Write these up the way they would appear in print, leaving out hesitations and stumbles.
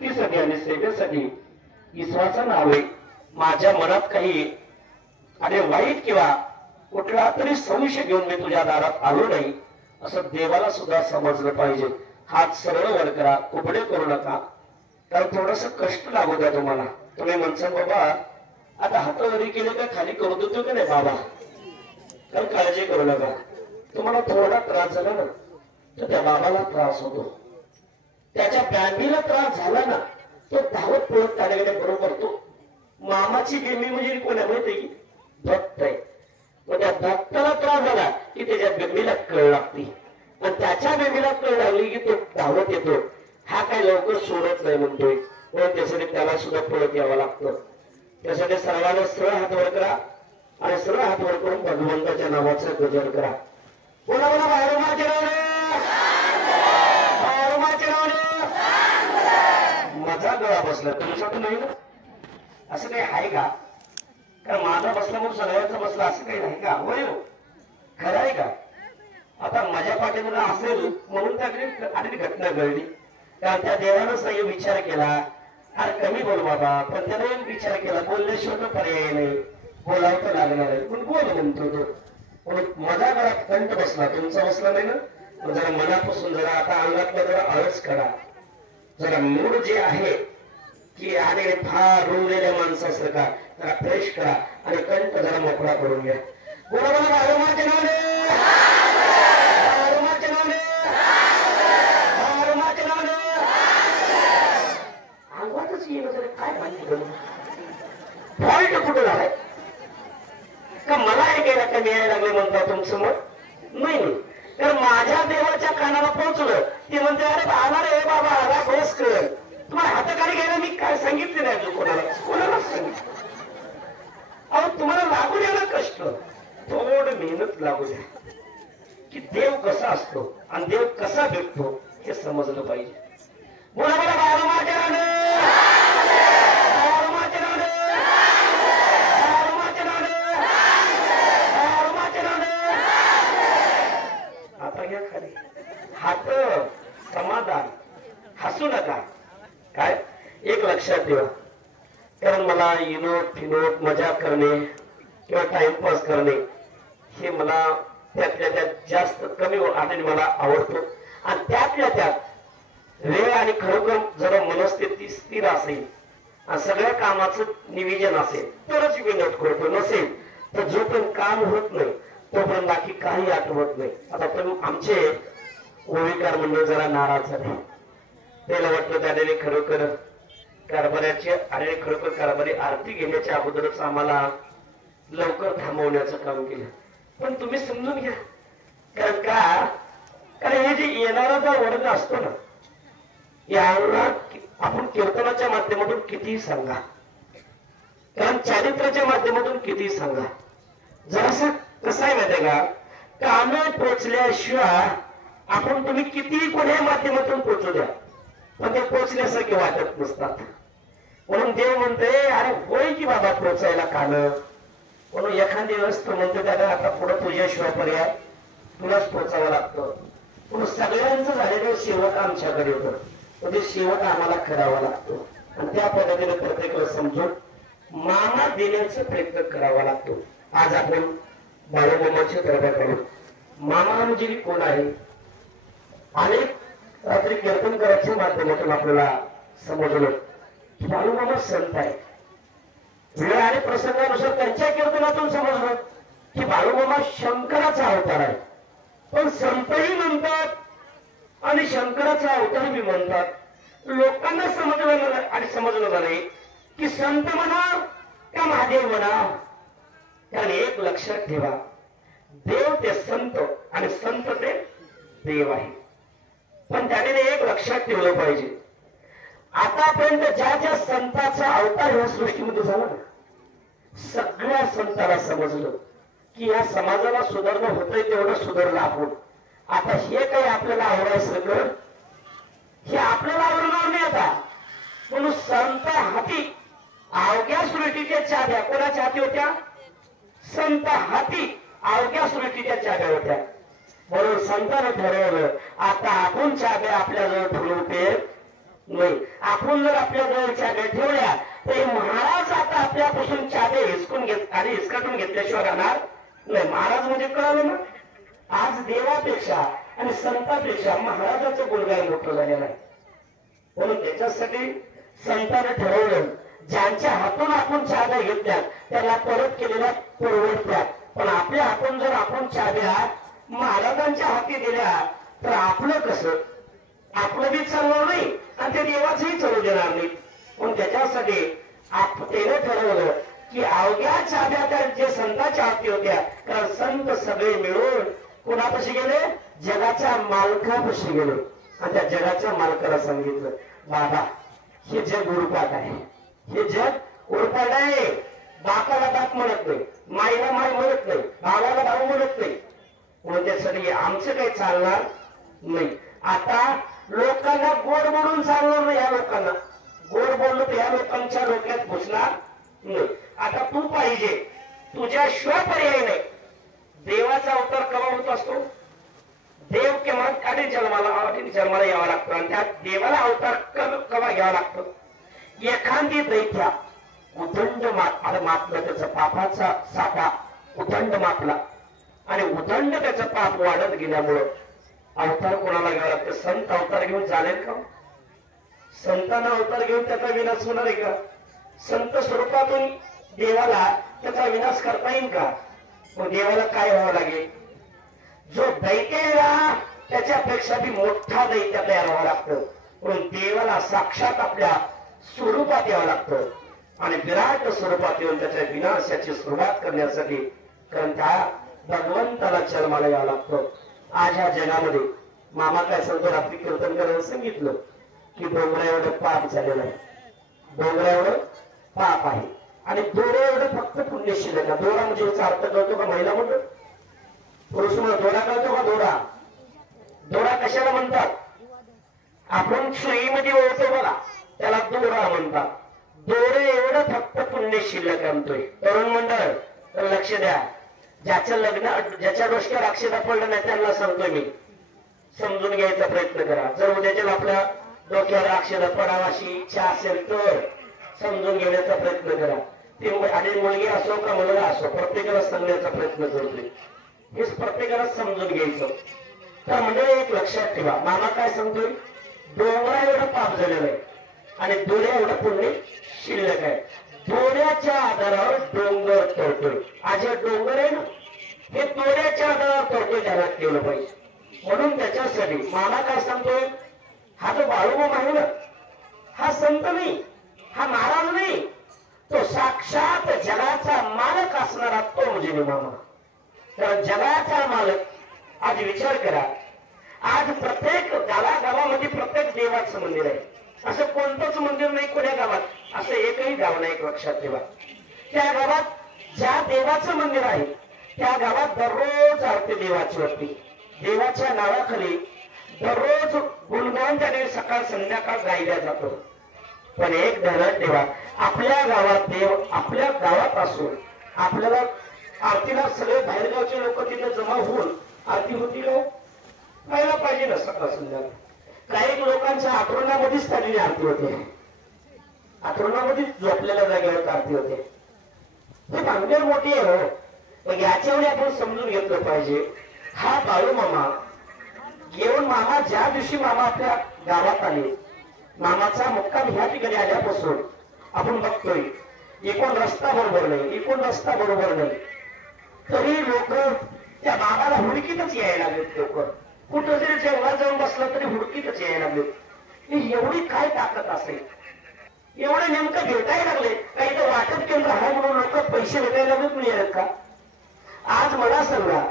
भक्तीसाठी आणि सेवेसाठी ईश्वराचं नाव आहे. माझ्या मनात काही आणि वाईट किंवा कुठला तरी संशय घेऊन मी तुझ्या दारात आलो नाही असं देवाला सुद्धा समजलं पाहिजे. हात सरळ वर करा, कुबडे करू नका, कारण थोडस कष्ट लागू द्या तुम्हाला. तुम्ही म्हणसाल बाबा आता हात वरी केले का खाली करू देतो का नाही बाबा, कारण काळजी करू नका. तुम्हाला थोडा त्रास झाला ना तर त्या बाबाला त्रास होतो, त्याच्या फॅमिलीला त्रास झाला ना तो धावत पळत त्याच्याकडे बरोबर तो मामाची बेमी म्हणजे कोणा माहिती की भक्त आहे. मग त्या भक्ताला त्रास झाला की त्याच्या बेमीला कळ लागते आणि त्याच्या बेमीला कळ लागली की तो धावत येतो. हा काय लवकर सोडत नाही म्हणतोय, म्हणून त्यासाठी त्याला सुद्धा पळत यावं लागतं. त्यासाठी सर्वांना सरळ हात वर करा आणि सरळ हात वर करून भगवंताच्या नावाचा गजर करा. बोला बोला बाळूमाचे नाव, बाळूमाचे नाव. माझा गळा बसला तुमचा तर नाही ना, असं काही आहे का? कारण माझा बसला म्हणून सगळ्यांचा बसला असं काही नाही का? होय खरं आहे का? आता माझ्या पाठीमध्ये असेल म्हणून त्याकडे आणि घटना घडली, कारण त्या देवानं सही विचार केला. अरे कमी बोल बाबा, पण त्याने विचार केला बोलल्याशिवाय पर्याय नाही, बोलावं तर लागणार आहे, पण बोल म्हणतो तो. म्हणून माझा गळ्यात कंठ बसला, तुमचा बसला नाही ना. जरा मनापासून जरा आता अंगातला जरा आळस करा, जरा मूड जे आहे की आणि फार रुळलेल्या माणसासारखा जरा फ्रेश करा आणि कंठ जरा मोकळा करून घ्या. बोला बोला बाळूमाचे नाव, बाळूमाचे नाव, बाळूमाचे नाव. अंगातच येणं जरा काय माहिती फॉल्ट कुठं झालाय का? मला हे केला कमी यायला लागले म्हणता तुमचं मत नाही, तर माझ्या देवाच्या कानाला पोहोचलं. ते म्हणते अरे आला रे बाबा आला, बस कर. तुम्हाला हाताखाली घ्यायला मी काय सांगितले नाही कोणालाच सांगितलं. अहो तुम्हाला लागू द्या ना कष्ट, थोड मेहनत लागू द्या की देव कसा असतो आणि देव कसा भेटतो हे समजलं पाहिजे. बोला बोला बाळूमाचे नाव, बाळूमाचे नाव, बाळूमाचे नाव, बाळूमाचे नाव. आता घ्या खाली हात, समाधान, हसू नका. काय एक लक्षात ठेवा, कारण मला विनोद फिनोद मजा करणे किंवा टाइमपास करणे हे मला त्यातल्या त्यात जास्त कमी आणि मला आवडतो. आणि त्यातल्या त्यात वेळ आणि खरोखर जरा मनस्थिती स्थिर असेल आणि सगळ्या कामाचं नियोजन असेल तरच विनोद करतो, नसेल तर जोपर्यंत काम होत नाही तोपर्यंत बाकी काही आठवत नाही. आता पण आमचे ओळीकार मंडळ जरा नाराज झाले, त्याला वाटलं त्याने खरोखर कारभाराची आणि खरोखर कारभारी आरती घेण्याच्या अगोदरच आम्हाला लवकर थांबवण्याचं काम केलं. पण तुम्ही समजून घ्या, कारण हे जे येणारा जो वर्ग असतो ना याला आपण कीर्तनाच्या माध्यमातून कितीही सांगा, कारण चारित्र्याच्या माध्यमातून कितीही सांगा, जरासं कसं आहे माहिती का, कामे पोचल्याशिवाय आपण तुम्ही कितीही कोणत्या माध्यमातून पोचू द्या पण ते पोचल्यासारखे वाटत नसतात. म्हणून देव म्हणते अरे होय की बाबा पोचायला कानं, म्हणून एखादी वेळेस तो म्हणतो त्याला आता पुढे तुझ्याशिवाय पर्याय तुलाच पोचावं लागतं. म्हणून सगळ्यांचं झालेलं शेवट आमच्याकडे होतं, म्हणजे शेवट आम्हाला करावा लागतो आणि त्या पद्धतीने प्रत्येकाला समजून मामा देण्याचा प्रयत्न करावा लागतो. आज आपण बाळूमामाच्या दरबार करू. मामा म्हणजे कोण आहे? अनेक रात्री कीर्तन करायच्या माध्यमातून आपल्याला समजलं की बाळूमामा संत आहे. वेळ आणि प्रसंगानुसार त्यांच्या कीर्तनातून समजलं की बाळूमामा शंकराचा अवतार आहे. पण संतही म्हणतात आणि शंकराचा अवतार बी म्हणतात. लोकांना समजलं झालंय की संत म्हणा का महादेव म्हणा, कारण एक लक्षात ठेवा, देव ते संत आणि संत ते देव आहे. पण त्याने एक लक्षात ठेवलं पाहिजे, आतापर्यंत ज्या ज्या संतांचा अवतार या सृष्टीमध्ये झाला ना, सगळ्या संतांना समजलं की या समाजाला सुधारणं होतंय तेवढं सुधारलं आपण. आता हे काही आपल्याला आवडायचं हे आपल्याला आवडणार नाही आता. म्हणून संत हाती अवघ्या सृष्टीच्या चाव्या कोणाच्या हाती होत्या? संत हाती अवघ्या सृष्टीच्या चाव्या होत्या. म्हणून संतांना ठरवलं आता आपण चाव्या आपल्याजवळ ठेवते नाही. आपण जर आपल्या जवळ चाब्या ठेवल्या तर महाराज आता आपल्यापासून चाब्या हिसकून घेत आणि हिसकाटून घेतल्याशिवाय राहणार नाही. महाराज म्हणजे कळालं ना, आज देवापेक्षा आणि संतापेक्षा महाराजाचं गुणगान मोठं झालेलं आहे. म्हणून त्याच्यासाठी संतांनी ठरवलं ज्यांच्या हातून आपण चाब्या घेतल्या त्याला परत केलेल्या परवडत्या. पण आपल्या हातून जर आपण चाब्या महाराजांच्या हाती दिल्या तर आपलं कसं, आपलं बी चालणार नाही आणि ते देवाचंही चालू देणार नाही. म्हणून त्याच्यासाठी त्याने ठरवलं की अवघ्या चाब्या त्या जे संतांच्या हाती होत्या, कारण संत सगळे मिळून कोणापाशी गेले, जगाच्या मालकापाशी गेले. आणि त्या जगाच्या मालकाला सांगितलं, बाबा हे जग उरपाट आहे, हे जग उरपाट आहे. बापाला बाप म्हणत नाही, माईला माई म्हणत नाही, भावाला भाऊ म्हणत नाही. म्हणून त्यासाठी आमचं काही चालणार नाही. आता लोकांना गोड बोलून चालणार नाही. या लोकांना गोड बोललो तर या लोकांच्या डोक्यात घुसणार नाही. आता तू पाहिजे, तुझ्याशिवाय पर्याय नाही. देवाचा अवतार केव्हा होत असतो, देव केव्हा अडीच जन्माला यावा लागतो आणि त्या देवाला अवतार केव्हा घ्यावा लागतो. एखादी दैत्या उदंड मापलं, त्याचा पापाचा साठा उदंड मापला आणि उदंड त्याचं पाप वाढत गेल्यामुळं अवतार कोणाला घ्यावा लागतं. संत अवतार घेऊन चालेल का? संतांना अवतार घेऊन त्याचा विनाश होणार आहे का? संत स्वरूपातून देवाला त्याचा विनाश करता येईल का? मग देवाला काय व्हावं लागेल, जो दैत्याला त्याच्यापेक्षा बी मोठा दैत्य तयार व्हावं लागतं. म्हणून देवाला साक्षात आपल्या स्वरूपात यावं लागतं आणि विराट स्वरूपात येऊन त्याच्या विनाशाची सुरुवात करण्यासाठी कारण त्या भगवंताला जन्माला यावं लागतं. आज या जगामध्ये मामा काय सांगतो, रात्री कीर्तन करायला सांगितलं की डोंगरा एवढं पाप झालेलं आहे, डोंगरा एवढं पाप आहे आणि दोरा एवढं फक्त पुण्य शिल्लक आहे. दोरा म्हणजे याचा अर्थ कळतो का? महिला म्हणतो, पुरुष म्हणतो. दोरा कळतो का? दोरा दोरा कशाला म्हणतात? आपण सुईमध्ये ओळखतो बघा, त्याला दोरा म्हणतात. दोरे एवढं फक्त पुण्य शिल्लक आणतोय. तरुण मंडळ तर लक्ष द्या, ज्याचं लग्न ज्याच्या डोसक्यावर अक्षता पडलं नाही त्यांना सांगतोय मी, समजून घ्यायचा प्रयत्न करा. जर उद्याच्या आपल्या डोक्यावर अक्षता पडावाशी इच्छा असेल तर समजून घेण्याचा प्रयत्न करा. ते आणि मुलगी असो का मुलगा असो, प्रत्येकाला सांगण्याचा प्रयत्न करतोय. हेच प्रत्येकाला समजून घ्यायचं. तर म्हणजे एक लक्षात ठेवा, मामा काय सांगतोय, डोंगरा एवढं पाप झालेलं आहे आणि दोऱ्या एवढं पुण्य शिल्लक आहे. दोऱ्याच्या आधारावर डोंगर तोडतोय. आज हे डोंगर आहे ना, हे दोऱ्याच्या आधारावर तोडतोय, ध्यानात ठेवलं पाहिजे. म्हणून त्याच्यासाठी मामा काय सांगतोय, हा जो बाळूमामा आहे ना, हा संत नाही, हा महाराज नाही, तो साक्षात जगाचा मालक असणारा तो म्हणजे मामा. तर जगाचा मालक, आज विचार करा, आज प्रत्येक गावागावामध्ये प्रत्येक देवाचं मंदिर आहे. असं कोणतंच मंदिर नाही कोण्या गावात, असं एकही गाव नाही. एक लक्षात ठेवा, त्या गावात ज्या देवाचं मंदिर आहे त्या गावात दररोज आरती देवाची होती. देवाच्या नावाखाली दररोज गुणगान त्याने सकाळ संध्याकाळ गायला जातो. पण एक ध्यानात ठेवा, आपल्या गावात देव आपल्या गावात असून आपल्याला आरतीला सगळे बाहेरगावचे लोक तिथे जमा होऊन आरती होती का? व्हायला पाहिजे ना सकाळ संध्याकाळ. काही लोकांच्या आथरुणामध्येच झालेली आरती होते, आथरुणामध्येच झोपलेल्या जागेवर आरती होते. हे भानगड मोठी आहे हो. मग याच्यावर आपण समजून घेतलं पाहिजे. हा बाळूमामा घेऊन मामा ज्या दिवशी मामा आपल्या गावात आले, मामाचा मुक्काम ह्या ठिकाणी आल्यापासून आपण बघतोय एकूण रस्ता बरोबर नाही, एकूण रस्ता बरोबर नाही, तरी लोक त्या बाबाला हुडकीतच यायला लागलेत. लोक कुठं जरी जंगलात जाऊन बसलं तरी हुडकीतच यायला लागलेत. एवढी काय ताकद असेल, एवढं नेमकं भेटायला लागले. काही तर वाटप केंद्र आहे म्हणून लोक पैसे भेटायला लागलेत मिळत का? आज मला सांगा,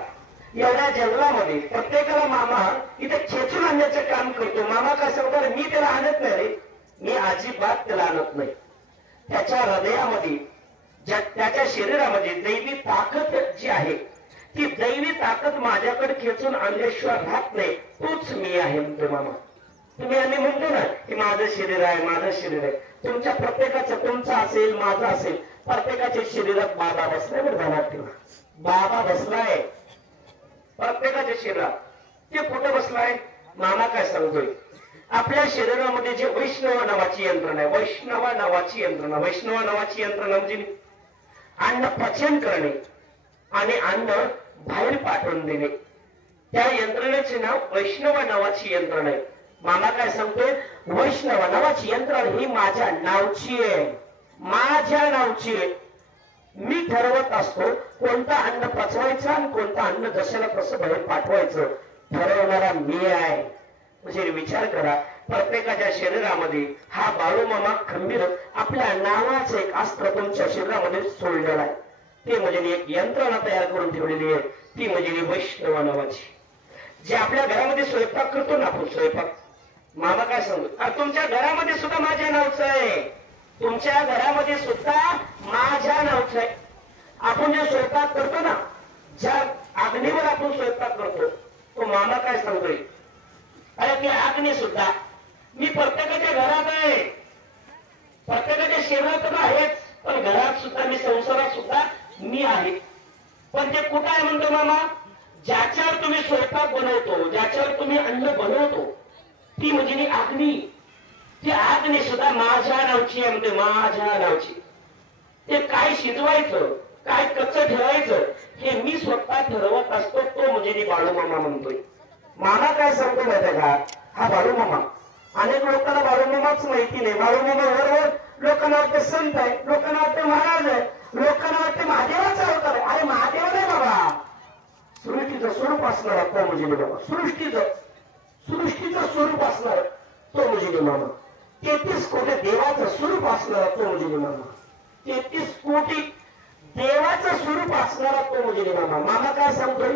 एवढ्या जंगलामध्ये प्रत्येकाला मामा इथे खेचून आणण्याचं काम करतो. मामा काय सांगतात, मी त्याला आणत नाही रे, मी अजिबात त्याला आणत नाही. त्याच्या हृदयामध्ये त्याच्या शरीरामध्ये दैवी ताकद जी आहे, ती दैवी ताकद माझ्याकडे खेचून आणल्याशिवाय राहत नाही. तूच मी आहे म्हणतो मामा. तुम्ही आम्ही म्हणतो ना की माझं शरीर आहे, माझं शरीर आहे. तुमच्या प्रत्येकाचं, तुमचं असेल माझं असेल, प्रत्येकाच्या शरीरात बाबा बसलाय. बरं ध्यानात ठेवा, बाबा बसलाय प्रत्येकाच्या शरीरात. ते कुठं बसलाय? मामा काय सांगतोय, आपल्या शरीरामध्ये जे वैष्णव नावाची यंत्रणा आहे, वैष्णव नावाची यंत्रणा म्हणजे अन्न पचन करणे आणि अन्न बाहेर पाठवून देणे, त्या यंत्रणेचे नाव वैष्णव नावाची यंत्रणा आहे. मामा काय सांगतोय, वैष्णव नावाची यंत्रणा ही माझ्या नावची आहे, माझ्या नावची आहे. मी ठरवत असतो कोणतं अन्न पचवायचं आणि कोणतं अन्न जशाला कसं बाहेर पाठवायचं, ठरवणारा मी आहे. म्हणजे विचार करा, प्रत्येकाच्या शरीरामध्ये हा बाळूमामा खंबीर आपल्या नावाचं एक अस्त्र तुमच्या शरीरामध्ये सोडलेला आहे. ते म्हणजे एक यंत्रणा तयार करून ठेवलेली आहे, ती म्हणजे वैष्णव नावाची. जे आपल्या घरामध्ये स्वयंपाक करतो ना आपण, स्वयंपाक, मामा काय सांगतो, अरे तुमच्या घरामध्ये सुद्धा माझ्या नावचं आहे, तुमच्या घरामध्ये सुद्धा माझ्या नावचं आहे. आपण जे स्वयंपाक करतो ना, ज्या अग्नीवर आपण स्वयंपाक करतो, तो मामा काय सांगतोय, अरे ती अग्नी सुद्धा मी प्रत्येकाच्या घरात आहे, प्रत्येकाच्या शरीरात आहेच, पण घरात सुद्धा मी, संसारात सुद्धा मी आहे. पण ते कुठं आहे म्हणतो मामा, ज्याच्यावर तुम्ही स्वयंपाक बनवतो, ज्याच्यावर तुम्ही अन्न बनवतो, ती म्हणजे अग्नी, ती अग्नी सुद्धा माझ्या नावची आहे म्हणते, माझ्या नावची. ते काय शिजवायचं, काय कच्चं ठेवायचं, हे मी स्वतः ठरवत असतो, तो म्हणजे बाळूमामा म्हणतोय. मामा काय सांगतो माहिती का, हा बाळूमामा, अनेक लोकांना बाळूमामाच माहिती नाही. बाळूमामा बरोबर लोकांना वाटते संत आहे, लोकांना वाटते महाराज आहे, लोकांना वाटते महादेवाचा अवतार आहे. अरे महादेव नाही बाबा, सृष्टीचं स्वरूप असणार तो म्हणजे बाबा, सृष्टीचं स्वरूप असणार तो म्हणजे मामा. 33 कोटी देवाचं स्वरूप असणारा तो म्हणजे मामा, 33 कोटी देवाचं स्वरूप असणारा तो म्हणजे मामा. मामा काय सांगतोय,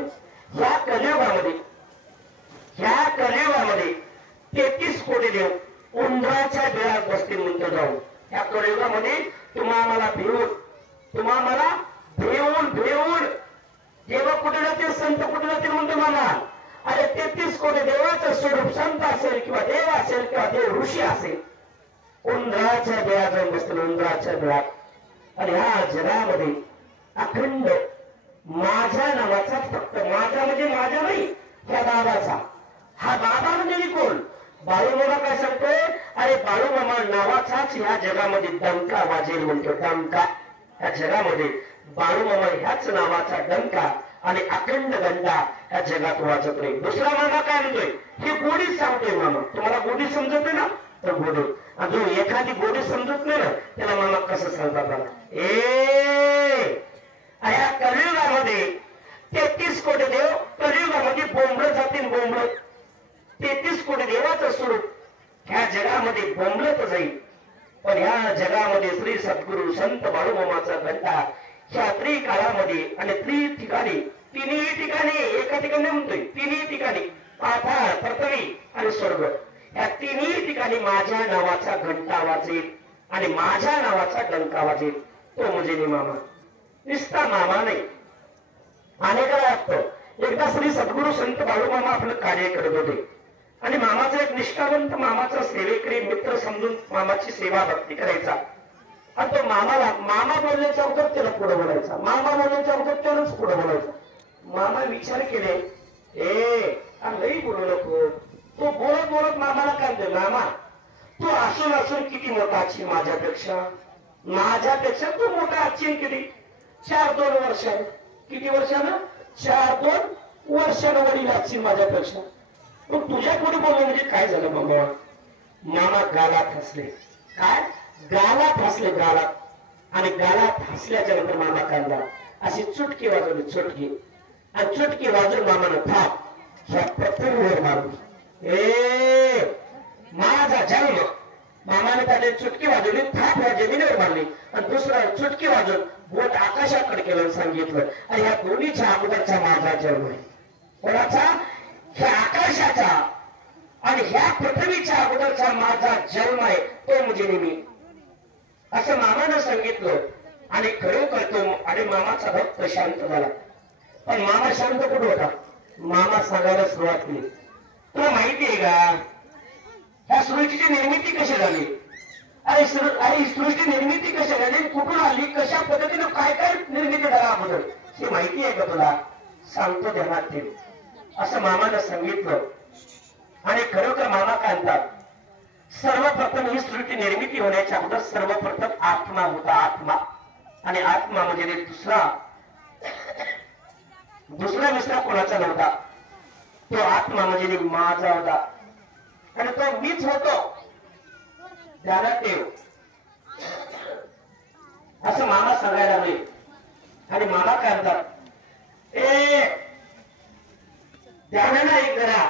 ह्या कलियुगामध्ये 33 कोटी देव उंदराच्या बिळात बसतील म्हणतो जाऊन. या कलियुगामध्ये तुम्हाला भेऊन देव कुठे जातील, संत कुठे जातील म्हणतो मामा. अरे 33 कोटी देवाचं स्वरूप संत असेल किंवा देव असेल किंवा देव ऋषी असेल, उंदराच्या बिळात जाऊन बसतील, उंदराच्या बिळात. आणि ह्या जगामध्ये अखंड माझ्या नावाचा, फक्त माझा म्हणजे माझा नाही, ह्या बाबाचा. हा बाबा म्हणजे कोण, बाळूमामा काय सांगतोय, अरे बाळूमामा नावाचाच ह्या जगामध्ये डंका वाजेल म्हणतो, डंका. ह्या जगामध्ये बाळूमामा ह्याच नावाचा डंका आणि अखंड घंटा ह्या जगात वाजत नाही. दुसरा मामा काय म्हणतोय, ही गोडी सांगतोय मामा. तुम्हाला गोडी समजत नाही ना, तर गोडी. आणि जो एखादी गोडी समजत नाही ना, त्याला मामा कसं सांगतात बघा. या कलियुगामध्ये 33 कोटी देव कलियुगामध्ये बोंबलत जातील, बोंबलत. 33 कोटी देवाचं स्वरूप ह्या जगामध्ये बोंबलत जाईल. पण ह्या जगामध्ये श्री सद्गुरु संत बाळूमामाचा घंटा ह्या त्रिकाळामध्ये आणि ठिकाणी, तिन्ही ठिकाणी, एका ठिकाणी म्हणतोय, तिन्ही ठिकाणी, पाताळ, पृथ्वी आणि स्वर्ग, या तिन्ही ठिकाणी माझ्या नावाचा घंटा वाजेल आणि माझ्या नावाचा डंका वाजेल. तो म्हणजे मामा, नुसता मामा नाही. अनेकाला वाटतं एकदा श्री सद्गुरु संत बाळूमामा आपलं कार्य करत होते आणि मामाचा एक निष्ठावंत, मामाचा सेवेकरी मित्र समजून मामाची सेवा भक्ती करायचा. आणि तो मामा बोलण्याच्या अगोदर त्याला पुढे बोलायचा, मामा बोलण्याच्या अगोदर त्यालाच पुढे बोलायचा. मामा विचार केले, लई बोलू नको. तो बोलत बोलत मामाला काय म्हणतो, मामा तू असून किती मोठा अच्छी माझ्यापेक्षा तू मोठा अच्छी किती, 4-2 वर्षानं. किती वर्षानं, 4-2 वर्षानं वडील अच्छी माझ्यापेक्षा. पण तुझ्या पुढे बोलणं म्हणजे काय झालं मामा. मामा गालात हसले. काय, गालात हसले, गालात. आणि गालात हसल्याच्या नंतर मामा काढला, अशी चुटकी वाजवली, चुटकी. आणि चुटकी वाजून मामानं थाप ह्या पृथ्वीवर मारली. माझा जन्म. मामाने त्याने चुटकी वाजवली, थाप ह्या जमिनीवर मारली आणि दुसरा चुटकी वाजून बोट आकाशाकडे केलं, सांगितलं, आणि ह्या दोन्हीच्या अगोदरचा माझा जन्म आहे. कोणाचा, ह्या आकाशाचा आणि ह्या पृथ्वीच्या अगोदरचा माझा जन्म आहे, तो म्हणजे मी. असं मामानं सांगितलं. आणि खरोखर तो आणि मामाचा भक्त शांत झाला. पण मामा शांत कुठं होता, मामा सांगायला सुरुवात केली. तुला माहिती आहे का ह्या सृष्टीची निर्मिती कशी झाली, अरे सृष्टी निर्मिती कशी झाली, कुठून आली, कशा पद्धतीनं काय काय निर्मिती झाला अगोदर, हे माहिती आहे का तुला, सांगतो ध्यानात ठेव. असं मामानं सांगितलं. आणि खरोखर मामा काय म्हणतात, सर्वप्रथम ही सृष्टी निर्मिती होण्याच्या अगोदर सर्वप्रथम आत्मा होता, आत्मा. आणि आत्मा म्हणजे दुसरा विसरा कोणाचा नव्हता. तो आत्मा म्हणजे माझा होता आणि तो मीच होतो. ध्यानात ठेव असं मामा सांगायला लागले. आणि मामा काय म्हणतात, ध्यानाला एक करा.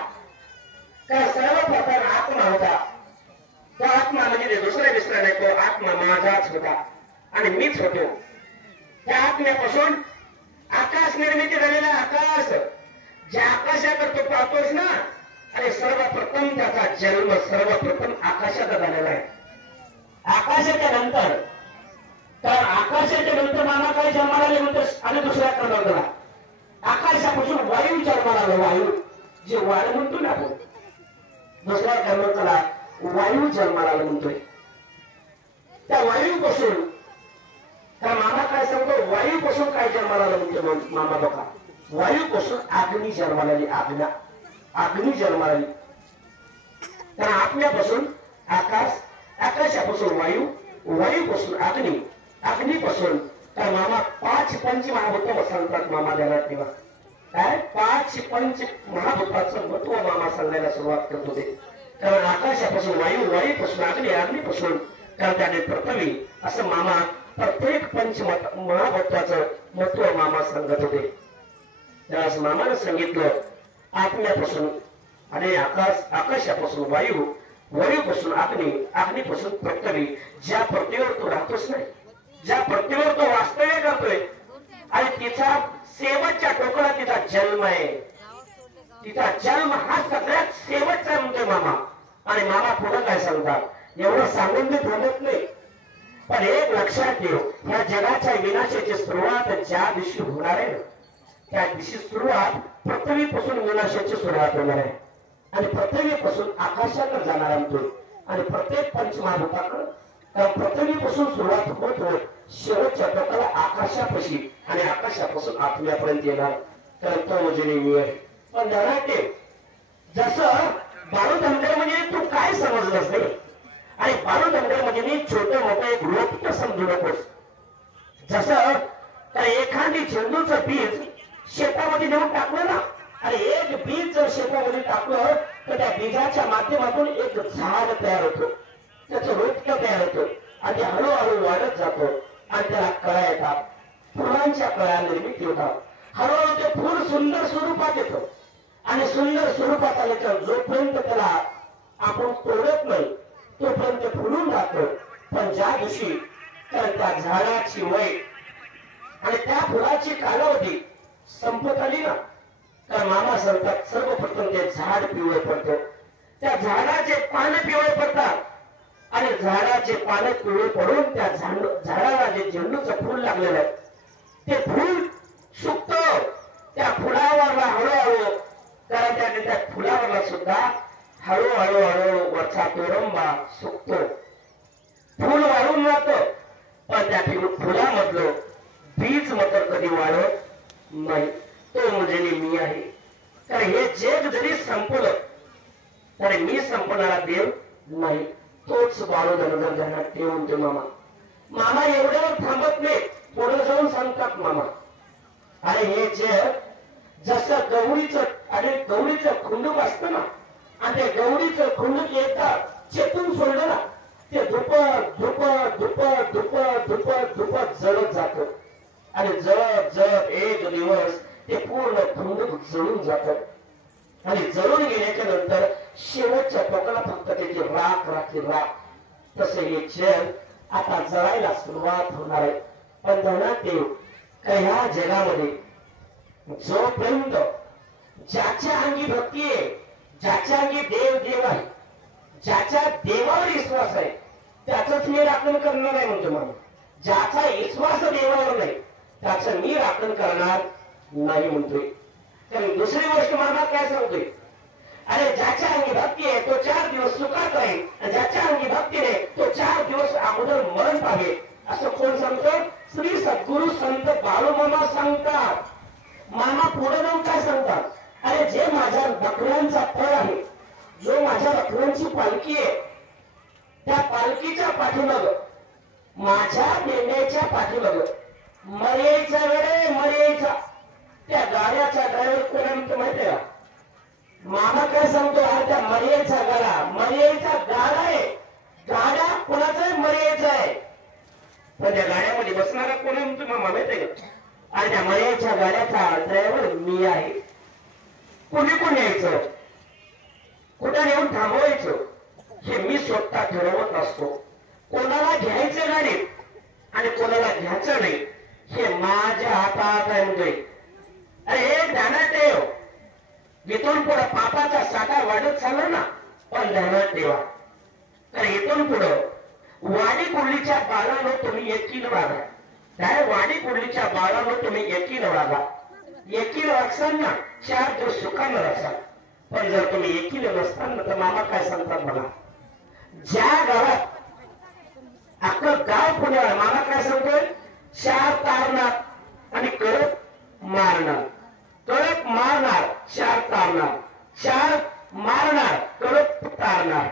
तर सर्वप्रथम आत्मा होता. तो आत्मा म्हणजे दुसरा विसरा नाही, तो आत्मा माझाच होता आणि मीच होतो. त्या आत्म्यापासून आकाश निर्मिती झालेला. आकाश ज्या आकाशाकडे तो पाहतोस ना, आणि सर्वप्रथम त्याचा जन्म सर्वप्रथम आकाशात झालेला आहे. आकाशाच्या नंतर, तर आकाशाच्या नंतर मामा काय जन्माला आले म्हणतो. आणि दुसऱ्या क्रमांकाला आकाशापासून वायू जन्माला आला. वायू जे वायू म्हणतो ना आपण, दुसऱ्या क्रमांकाला वायू जन्माला आला म्हणतोय. त्या वायूपासून, तर मामा काय सांगतो, वायूपासून काय जन्माला आलं म्हणतो मामा बघा. वायूपासून अग्नी जन्माला आली. अग्नी जन्माला आली. तर आत्म्यापासून आकाश, आकाशापासून वायू, वायूपासून अग्नी, अग्नीपासून तर मामा 5 पंच महाभूत सांगतात. मामा ध्यानात ठेवा काय 5 पंच महाभूताचं महत्व मामा सांगायला सुरुवात करत होते. कारण आकाशापासून वायू, वायूपासून अग्नी, अग्नीपासून कारण त्याने पृथ्वी, असं मामा प्रत्येक पंच महाभूताचं महत्व मामा सांगत होते. त्यावेळेस मामानं सांगितलं आत्म्यापासून आणि आकाशापासून वायू, वायूपासून अग्नी, अग्नीपासून पृथ्वी. ज्या पृथ्वीवर तो राहतोच नाही, ज्या पृथ्वीवर तो वास्तव्य करतोय आणि तिचा शेवटच्या टोकाला तिचा जन्म आहे. तिचा जन्म हा सगळ्यात शेवटचा म्हणतोय मामा. आणि मामा पुढे काय सांगतात, एवढं सांगून मी थांबत नाही, पण एक लक्षात ठेव, या जगाच्या विनाशाची सुरुवात ज्या दिवशी होणार आहे, त्या दिवशी सुरुवात पृथ्वीपासून विनाशाची सुरुवात होणार आहे. आणि पृथ्वीपासून आकाशाकडे जाणार म्हणतोय. आणि प्रत्येक पंचमहाभूताकडे पृथ्वीपासून सुरुवात होत होत शेवटच्या टोकाला आकाशापाशी आणि आकाशापासून आत्म्यापर्यंत येणार. तर तो म्हणजे मी आहे. पण ध्यानात ठेव, जसं बाळूधनगर म्हणजे तू काय समजलंस नाही. आणि बाळूधनगर म्हणजे मी छोटं मोठं एक लोक समजू नकोस. जसं तर एखादी झेंडूचं बीज शेतामध्ये नेऊन टाकलं ना, आणि एक बीज जर शेतामध्ये टाकलं तर त्या बीजाच्या माध्यमातून एक झाड तयार होतो, त्याचं रोपटं तयार होतं आणि हळूहळू वाढत जातो. आणि त्याला कळ्या येतात, फुलांच्या कळ्या निर्मिती होतात. हळूहळू ते फुल सुंदर स्वरूपात येतं. आणि सुंदर स्वरूपात आल्याच्या जोपर्यंत त्याला आपण तोडत नाही तोपर्यंत फुलून जातो. पण ज्या दिवशी तर त्या झाडाची वय आणि त्या फुलाची कालावधी संपत आली ना, तर मामा सांगतात सर्वप्रथम ते झाड पिवळे पडतं. त्या झाडाचे पानं पिवळे पडतात आणि झाडाचे पानं पिवळे पडून त्या झाडाला जे झेंडूचं फूल लागलेलं आहे ते फूल सुकतं. त्या फुलावरला हळूहळू, कारण त्या फुलावरला सुद्धा हळूहळू हळूहळू वरचा तोरंबा सुकतो, फुल वाढून जातं. पण त्या फुलामधलं बीज मात्र कधी वाढत नाही. तो म्हणजे मी आहे. तर हे जग जरी संपलं तरी मी संपणारा देव नाही. तोच बाळूधनगर ध्यानात ठेवून ते मामा. मामा एवढ्यावर थांबत नाही, पुढे जाऊन सांगतात मामा, अरे हे जग जसं गौरीचं आणि गौरीचं खुंडूक असतं ना, आणि ते गौरीचं खुंडूक एकदा चेतून सोडलं ना, ते धुपत धुपत धुपत धुपत धुपत धुपत जळत जातं. आणि जळत जळत एक दिवस ते पूर्ण खुंडूक जळून जातं. आणि जळून गेल्याच्या नंतर शेवटच्या टोकाला फक्त त्याची राख राखी राख. तसे हे जग आता जळायला सुरुवात होणार आहे. पण ध्यानात ठेव, ह्या जगामध्ये जोपर्यंत ज्याच्या अंगी भक्ती आहे, ज्याच्या अंगी देव देव आहे, ज्याच्या देवावर विश्वास आहे, त्याचंच मी राखण करणार आहे म्हणतो मामा. ज्याचा विश्वास देवावर नाही त्याचं मी राखण करणार नाही म्हणतोय. तर दुसरी गोष्ट मामा काय सांगतोय, अरे ज्याच्या अंगी भक्ती आहे तो 4 दिवस सुखात राहील, आणि ज्याच्या अंगी भक्ती नाही तो 4 दिवस अगोदर मरण पावेल. असं कोण सांगतो? श्री सद्गुरु संत बाळूमामा सांगतात. मामा पुढे जाऊन काय सांगतात, अरे जे माझ्या बकऱ्यांचा तळ आहे, जो माझ्या बकऱ्यांची पालखी आहे, त्या पालखीच्या पाठीमाग माझ्या मेंढ्याच्या पाठीमाग मर्यायचा वेळे मर्यायचा त्या गाड्याचा ड्रायव्हर कोण आहे म्हणतो माहिती आहे का? मामा काय सांगतो, त्या मर्यायचा गाडा मर्यायचा गाडा आहे. गाड्या कोणाचा आहे? मर्यायचा आहे. पण त्या गाड्यामध्ये बसणारा कोण आहे म्हणतो मामा माहिती आहे का? आणि त्या मर्यायच्या गाड्याचा ड्रायव्हर मी आहे. कुणी कोण यायचं, कुठं येऊन थांबवायचं हे मी स्वतः ठरवत असतो. कोणाला घ्यायचं गाडीत आणि कोणाला घ्यायचं नाही हे माझ्या हातात आहे. म्हणजे अरे एक ध्यानात ठेव, इथून पुढे पापाचा साठा वाढत चालला ना, पण ध्यानात ठेवा. तर इथून पुढं वाडी कुर्लीच्या बाळानं तुम्ही एकीनं वागा. त्या वाडी कुर्लीच्या बाळानं तुम्ही एकीनं वागा. एकीनं वागसाल 4 दिवस सुखानं राहसाल. पण जर तुम्ही एकीनं नसताना तर मामा काय सांगतात मला, ज्या गावात अख्खं गाव पुण्याला मामा काय सांगतोय, 4 तारणार आणि कळप मारणार. कळप मारणार 4 तारणार, 4 मारणार कळप तारणार.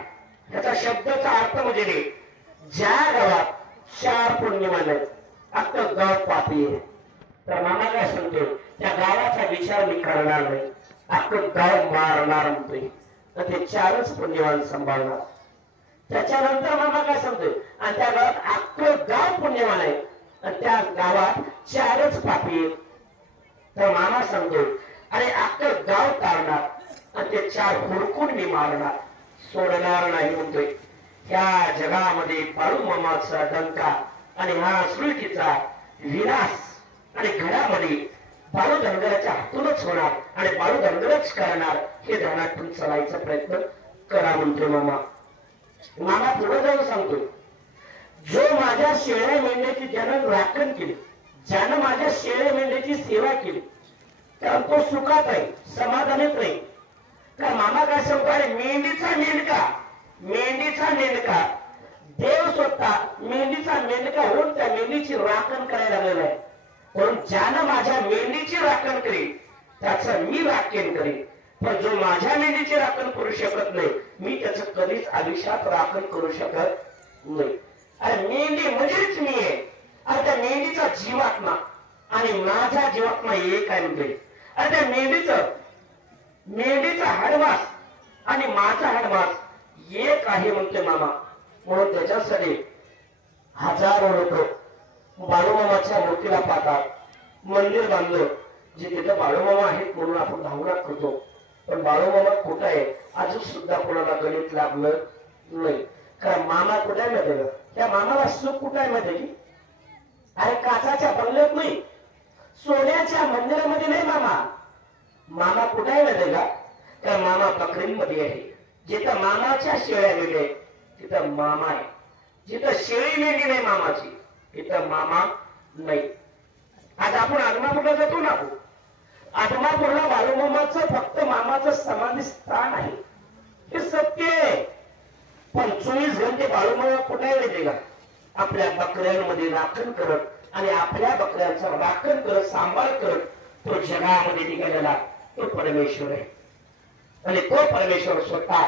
त्याचा शब्दाचा अर्थ म्हणजे ज्या गावात 4 पुण्यवान आहेत अख्खं गाव पापी आहे. तर मामा काय सांगतोय, त्या गावाचा विचार मी करणार नाही, अख्खं गाव मारणार म्हणतोय. तर ते 4च पुण्यवान सांभाळणार. त्याच्यानंतर मामा काय सांगतोय, आणि त्या गावात अख्खं गाव पुण्यवान आहे आणि त्या गावात 4च पापी आहेत. तर मामा सांगतोय, अरे अख्खं गाव तारणार आणि ते 4 हुडकून मी मारणार, सोडणार नाही म्हणतोय. ह्या जगामध्ये बाळू मामाचा डंका आणि हा सृष्टीचा विनाश आणि घडामध्ये बाळू धनगराच्या हातूनच होणार आणि बाळू धनगरच करणार हे ध्यानातून चालायचा प्रयत्न करा म्हणतोय मामा. मामा पुढे जाऊन सांगतोय, जो माझ्या शेळ्या मेंढ्याची ज्यानं राखण केली, ज्यानं माझ्या शेळ्या मेंढ्याची सेवा केली, तर तो सुखात आहे, समाधानीत नाही. तर मामा काय सांगतो, अरे मेंढीचा मेंढका, मेंढीचा मेंढका देव स्वतः मेंढीचा मेंढका होऊन त्या मेंढीची राखण करायला लागलेला आहे. म्हणून ज्यानं माझ्या मेंढीची राखण करेल त्याचं मी राखण करेन. पण जो माझ्या मेंढीची राखण करू शकत नाही मी त्याचं कधीच आयुष्यात राखण करू शकत नाही. अरे मेंढी म्हणजेच मी आहे. अरे त्या मेंढीचा जीवात्मा आणि माझा जीवात्मा एक आहे म्हणतोय. अरे त्या मेंढीचा हाडमास आणि माझा हाडमास एक आहे म्हणतोय मामा. म्हणून त्याच्यासाठी हजारो लोक बाळूमामाच्या मूर्तीला पाहतात, मंदिर बांधलं, जे तिथे बाळूमामा आहेत म्हणून आपण भावना करतो. पण बाळूमामा कुठं आहे अजून सुद्धा कोणाला गणित लागलं नाही. कारण मामा कुठे आहे माहिती का, त्या मामाला सुख कुठे आहे माहिती की, अरे काचाच्या बंगल्यात नाही, सोन्याच्या मंदिरामध्ये नाही मामा. मामा कुठे आहे माहिती का, त्या मामा बकरीमध्ये आहे. जिथं मामाच्या शेळ्या मेंढ्या आहेत तिथं मामा आहे. जिथं शेळी मेंढी नाही मामाची तिथं मामा नाही. आज आपण आदमापूरला जातो ना, आदमापूरला बाळूमामाचं फक्त मामाचं समाधी स्थान आहे, हे सत्य आहे. पण 24 घंटे बाळूमामा कुठे आहे का, आपल्या बकऱ्यांमध्ये राखण करत आणि आपल्या बकऱ्यांचा राखण करत सांभाळ करत तो जगामध्ये निघालेला तो परमेश्वर आहे. आणि तो परमेश्वर स्वतः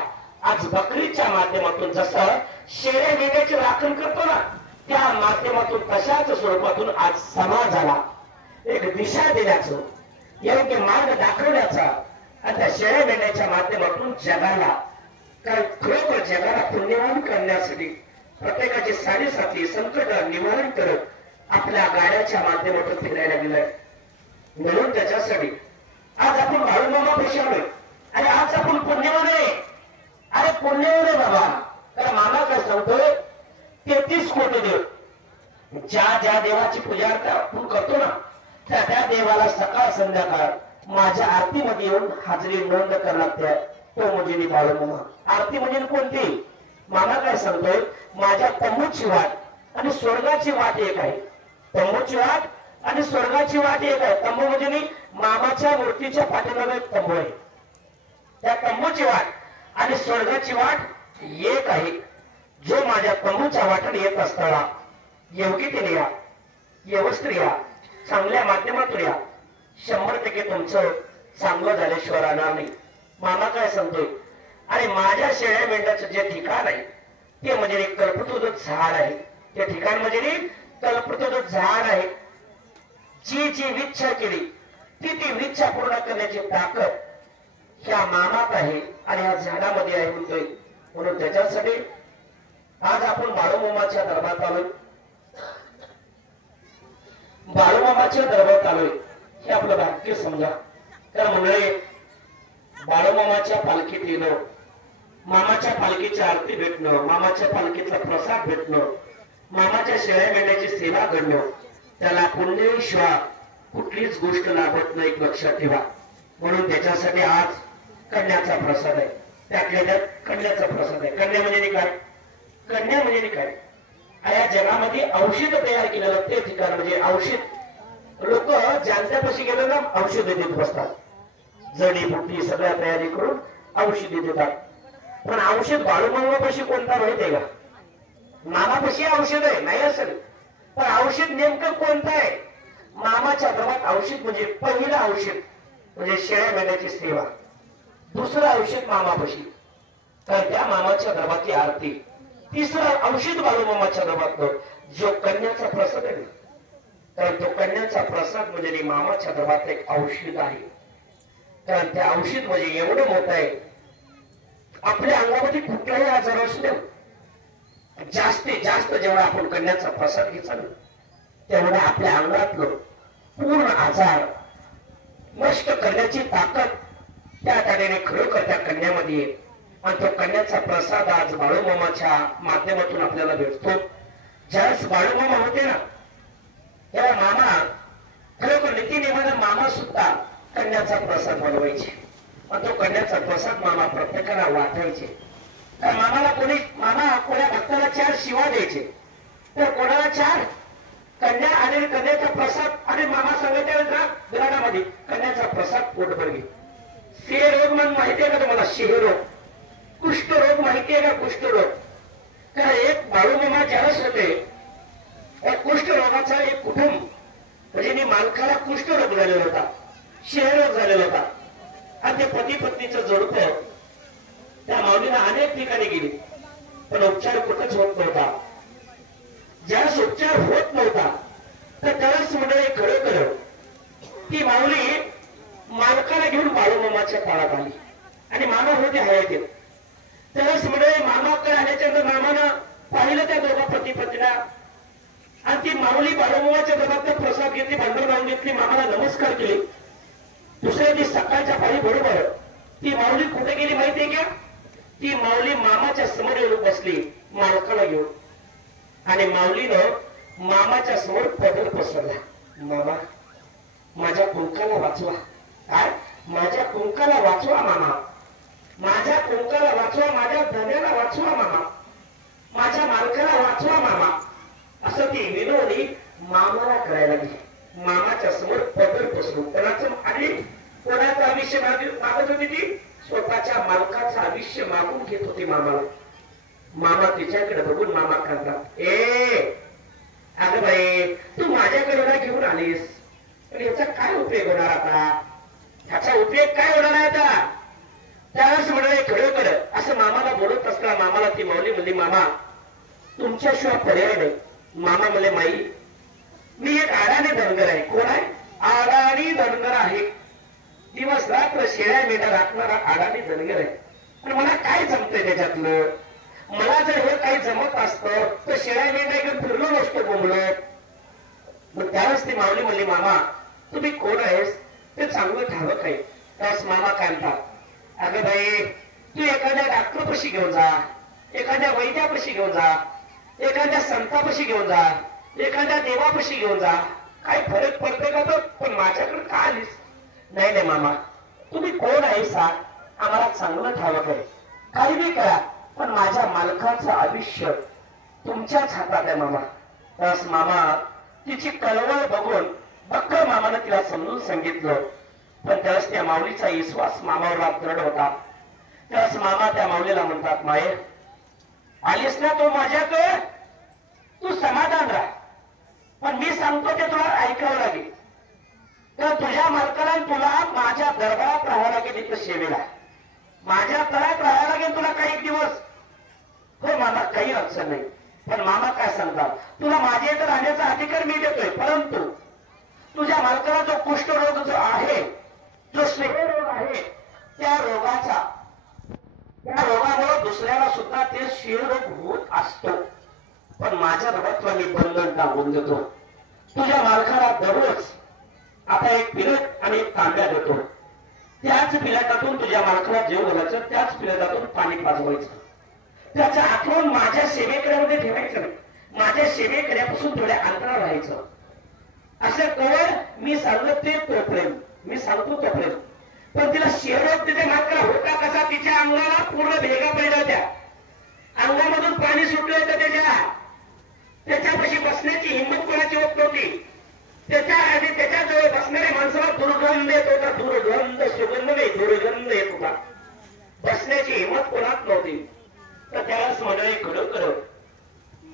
आज बकरीच्या माध्यमातून जसं शेळ्या मेंढ्याची राखण करतो ना, त्या माध्यमातून तशाच स्वरूपातून आज समाजाला एक दिशा देण्याचं, योग्य मार्ग दाखवण्याचा आणि त्या शेळ्या मेंढ्याच्या माध्यमातून जगाला, कारण खरोखर जगाला पुण्यवान करण्यासाठी प्रत्येकाची साडेसाती संकट निवारण करत आपल्या गाड्याच्या माध्यमातून फिरायला गेलाय. म्हणून त्याच्यासाठी आज आपण बाळूमामा पेशालोय आणि आज आपण पुण्यवान आहे. अरे पुण्यवान आहे बाबा. कारण मामा काय सांगतोय, 33 कोटी देव, ज्या ज्या देवाची पूजा आपण करतो ना त्या त्या देवाला सकाळ संध्याकाळ माझ्या आरतीमध्ये येऊन हाजरी नोंद करायला लागते. तो म्हणजे बाळूमामा. आरती म्हणजे कोणती, मामा काय सांगतोय, माझ्या तंबूची वाट आणि स्वर्गाची वाट एक आहे. तंबूची वाट आणि स्वर्गाची वाट एक आहे. तंबू म्हणजे मामाच्या मूर्तीच्या पाठीमागे तंबू आहे. त्या तंबूची वाट आणि स्वर्गाची वाट एक आहे. जो माझ्या तंबूच्या वाटेने येत असताना योग्यतेने या, व्यवस्थित या, चांगल्या माध्यमातून या, 100% तुमचं चांगलं झाल्याशिवाय राहणार नाही. मामा काय सांगतोय, अरे माझ्या शेळ्या मेंढ्याचं जे ठिकाण आहे ते म्हणजे एक कल्पतरुचं झाड आहे. ते ठिकाण म्हणजे कल्पतरुचं झाड आहे. जी जी इच्छा केली ती ती इच्छा पूर्ण करण्याची ताकद ह्या मामात आहे आणि ह्या झाडामध्ये आहे म्हणतोय. म्हणून त्याच्यासाठी आज आपण बाळूमामाच्या दरबारात आलोय. बाळूमामाच्या दरबारात आलोय हे आपलं भाग्य समजा. तर मंडळी, बाळूमामाच्या पालखीत येणं, मामाच्या पालखीची आरती भेटणं, मामाच्या पालखीतला प्रसाद भेटणं, मामाच्या शेळ्या मेंढ्याची सेवा घडणं, त्याला पुण्याशिवाय कुठलीच गोष्ट लाभत नाही, लक्षात ठेवा. म्हणून त्याच्यासाठी आज कन्याचा प्रसाद आहे. त्यातल्या त्यात कन्याचा प्रसाद आहे. कन्या म्हणजे काय? कन्या म्हणजे काय? या जगामध्ये औषध तयार केलेलं ते ठिकाण म्हणजे औषध. लोक ज्यांच्यापाशी गेलं ना औषध देत बसतात, जडीबुटी सगळ्या तयारी करून औषधी देतात. पण औषध बाळूमामापाशी कोणता माहिती आहे का? मामापाशी औषध आहे नाही असेल, पण औषध नेमकं कोणतं आहे? मामाच्या दरबारात औषध म्हणजे पहिलं औषध म्हणजे शेळ्या मेंढ्याची सेवा. दुसरं औषध मामापाशी, तर त्या मामाच्या दरबाराची आरती. तिसरं औषध बाळूमामाच्या दरबारात जो कन्याचा प्रसाद आहे, तर तो कन्याचा प्रसाद म्हणजे मामाच्या दरबारात एक औषध आहे. कारण ते औषध म्हणजे एवढं मोठं आहे, आपल्या अंगामध्ये कुठलाही आजार असू द्या, जास्तीत जास्त जेवढा आपण कन्याचा प्रसाद घ्यायचा ना तेवढा आपल्या अंगातलं पूर्ण आजार नष्ट करण्याची ताकद त्या ठिकाणी खरोखर त्या कन्यामध्ये आहे. आणि तो कन्याचा प्रसाद आज बाळूमामाच्या माध्यमातून आपल्याला भेटतो. ज्यावेळेस बाळूमामा होते ना तेव्हा मामा खरोखर नीतीनेमानं मामा सुद्धा कन्याचा प्रसाद बनवायचे आणि तो कन्याचा प्रसाद मामा प्रत्येकाला वाटायचे. तर मामा कोणा भक्ताला 4 शिवा द्यायचे, तर कोणाला 4 कन्या आणि कन्याचा प्रसाद. आणि मामा सांगायच्या बिराडामध्ये कन्याचा प्रसाद पोटभर घे. सिंहरोग म्हणून माहितीये का तुम्हाला? सिंहरोग. कुष्ठरोग माहितीये का? कुष्ठरोग. कारण एक बाळूमामा ज्यावेळेस होते कुष्ठरोगाचा एक कुटुंब म्हणजे मालकाला कुष्ठरोग झालेला होता, क्षयरोग झालेला होता. आणि ते पती पत्नीचं जोडपं त्या माऊलीला अनेक ठिकाणी गेली, पण उपचार कुठंच होत नव्हता. ज्यावेळेस उपचार होत नव्हता तर त्यावेळेस मंडळी खरोखर ती माऊली मालकाला घेऊन बाळूमामाच्या काळात आली आणि मामा होते हयातीत. त्यावेळेस मंडळी मामाकडे आल्याच्यानंतर मामानं पाहिलं त्या दोघा पती पत्नीला आणि ती माऊली बाळूमामाच्या दरबारात प्रसाद घेतली, भांडण लावून घेतली, मामाला नमस्कार केले. दुसऱ्या दिवशी सकाळच्या पाळी बरोबर ती माऊली कुठे गेली माहितीये का? ती माऊली मामाच्या समोर येऊन बसली मालकाला घेऊन आणि माऊलीनं मामाच्या समोर पदर पसरला. मामा माझ्या कुंकाला वाचवा. काय? माझ्या कुंकाला वाचवा मामा, माझ्या कुंकाला वाचवा, माझ्या धन्याला वाचवा मामा, माझ्या मालकाला वाचवा मामा. असं ती विनोदी मामाला करायला लागली. मामाच्या समोर पदर पसरून कोणाचं आणि कोणाचं आयुष्य मागत होती? ती स्वतःच्या मालकाचं आयुष्य मागून घेत होती मामाला. मामा तिच्याकडे बघून मामा करतात, अगं बाई तू माझ्याकडे घेऊन आलीस, पण याचा काय उपयोग होणार आता? ह्याचा उपयोग काय होणार आहे आता? त्यावेळेस म्हणाले खरोखर असं मामाला बोलत असताना मामाला ती माऊली म्हणली, मामा तुमच्याशिवाय पर्याय नाही. मामा म्हणले, माई मी एक अडाणी धनगर आहे. कोण आहे? अडाणी धनगर आहे. दिवस रात्र शेळ्या मेंढ्या राखणारा अडाणी धनगर आहे. आणि मला काय जमतंय त्याच्यातलं? मला जर हे काही जमत असतं तर शेळ्या मेंढ्या घेऊन फिरलो नसतो बोंबलत. मग त्यावेळेस ती माऊली म्हणली, मामा तुम्ही कोण आहेस ते चांगलं ठावक आहे. त्यावेळेस मामा काय म्हणतात, अगं बाई तू एखाद्या डॉक्टरपाशी घेऊन जा, एखाद्या वैद्यापाशी घेऊन जा, एखाद्या संतापाशी घेऊन जा, एखाद्या देवापाशी घेऊन जा, काही फरक पडतोय का? तर पण माझ्याकडे का आलीस? नाही नाही मामा तुम्ही कोण आहे सांग, आम्हाला चांगलं ठावक आहे. काही बी करा पण माझ्या मालकाचं आयुष्य तुमच्याच हातात आहे मामा. त्यास मामा तिची कळवळ बघून बक्कळ मामानं तिला समजून सांगितलं. पण त्यावेळेस त्या माऊलीचा विश्वास मामावर दृढ होता. त्यावेळेस मामा त्या माऊलीला म्हणतात, माये आलीस ना तू माझ्याकडे, तू समाधान राह, पण मी सांगतो ते तुला ऐकावं लागेल. तर तुझ्या मालकाला तुला माझ्या दरबारात राहावं लागेल, इथं सेवेला माझ्या तळ्यात राहावं लागेल तुला काही दिवस. हो मामा काही अडचण नाही. पण मामा काय सांगतात, तुला माझ्या इथं राहण्याचा अधिकार मी देतोय, परंतु तुझ्या मालकाला जो कुष्ठरोग जो आहे, जो स्नेहरोग आहे, त्या रोगामुळे दुसऱ्याला सुद्धा ते क्षयरोग होत असतो. पण माझ्या बाबत मी बंधन टाकून देतो. तुझ्या मालकाला दररोज आता एक पिलट आणि एक तांब्या देतो. त्याच पिलटातून तुझ्या मालकाला जेव घालायचं, त्याच पिलटातून पाणी पाजवायचं. त्याचं आठवण माझ्या सेवेकऱ्यामध्ये ठेवायचं नाही. माझ्या सेवेकऱ्यापासून थोड्या अंतरावर राहायचं. असं कवर मी सांगत ते तोपर्यंत, मी सांगतो तोपर्यंत. पण तिला शेरोग तिच्या मालकाला होता कसा, तिच्या अंगाला पूर्ण भेगा पडल्या होत्या, अंगामधून पाणी सुटलं होतं त्याच्यापाशी बसण्याची हिंमत कोणाची होत नव्हती. त्याच्याजवळ बसणाऱ्या माणसाला दुर्गंध येत होता, दुर्गंध, सुगंध नाही, दुर्गंध येत होता. बसण्याची हिंमत कोणाच नव्हती. तर त्यावेळेस मंडळी खरोखर